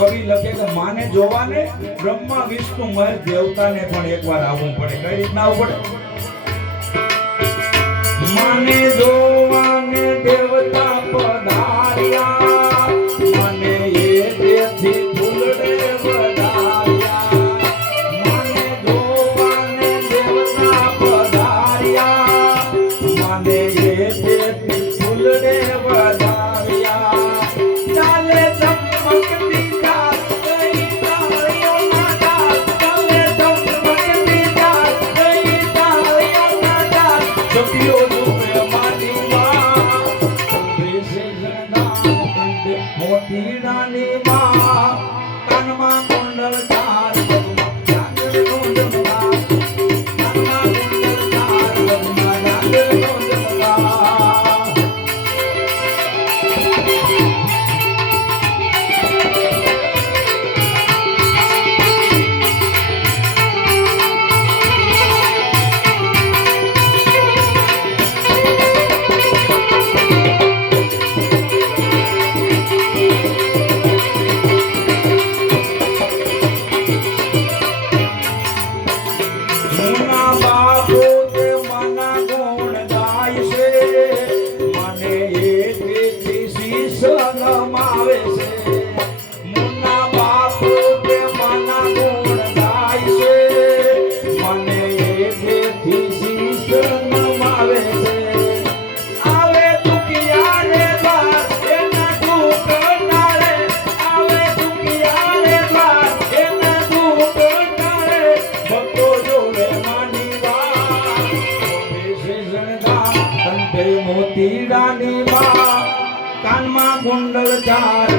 કવિ લખે કે માને જોવાને બ્રહ્મા વિષ્ણુ મહેશ દેવતાને પણ એકવાર આવવું પડે. કઈ રીતના આવવું પડે? માને જોવાને દેવતા પધાર્યા, મને એ દેથી ફૂલડે વધાર્યા. માને જોવાને દેવતા પધાર્યા, મને એ દેથી ફૂલડે વધાર્યા. ચાલે ચમકતી ચાલ ગઈ તાળીઓના ચાલ, ચાલે ચમકતી ચાલ ગઈ તાળીઓના ચાલ. સખીઓ મોતીડાની માં કાનમાં કુંડળ ચાર ચાંદલો જમવા, કાનમાં કુંડળ ચાર જમવા ચાંદલો જમવા. મોતીડાની માં કાનમાં કુંડળ ચાર